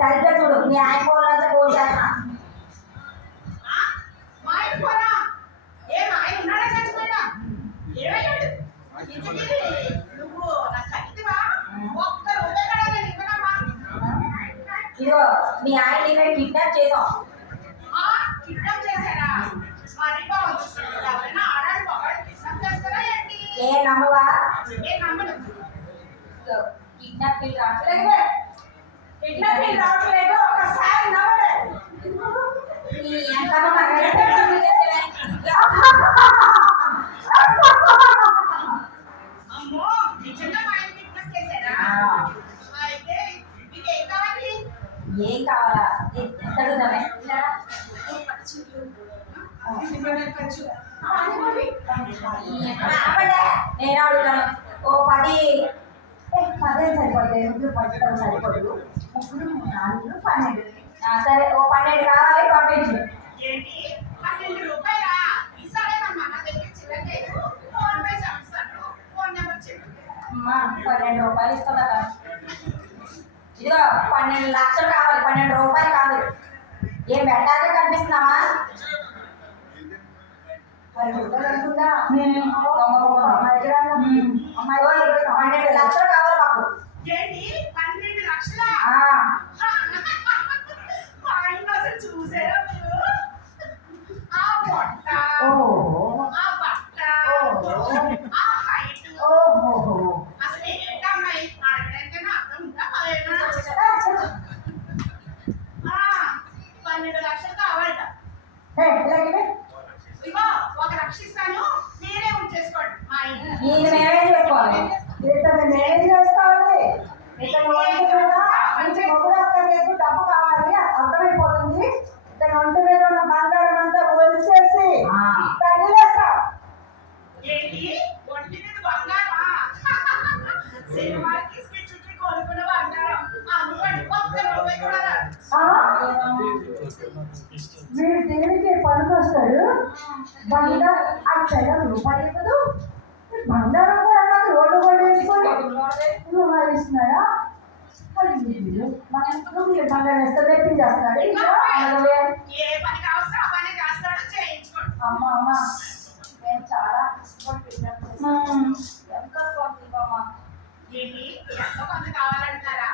సరిగ్గా చూడు నీ ఆయన ఫోన్ అంతా పోసాను ఇదిగో మీ ఆయన్ని మేము కిడ్నాప్ చేసాం. ఏ నమ్మవా? కిడ్నాప్ రావట్లేదు ఒకసారి ఏం కావాలా అడుగుదామే నేను అడుగుతాను. ఓ 10 సరిపోతాయి. ముగ్గురు పట్టడం సరిపోదు. 3, 4, 12. సరే ఓ 12 కావాలి పంపించు. 12 రూపాయలు ఇస్తుందా? ఇదిగో 12 లక్షలు కావాలి. 12 రూపాయలు కాదు. ఏం పెట్టాలి కనిపిస్తున్నావా? 12 లక్షలు కావాలి మాకు. 12 లక్షలా? చూసారా డబ్బు కావాలి అర్థమైపోతుంది. ఒంటి మీద ఉన్న బంగారం అంతా ఒలిచేసి తగిలేస్తా. మీరు దేనికి పనికొస్తాడు? బంగారం అక్కడ రూపాయలు ఇవ్వదు. బంగారం కూడా కాదు రోడ్డు కూడా వేసుకొని ఇస్తున్నాడా? బంగారం వేస్తే తెప్పించేస్తాడు. అమ్మ అమ్మ మేము చాలా కష్టపడి కావాలంటారా?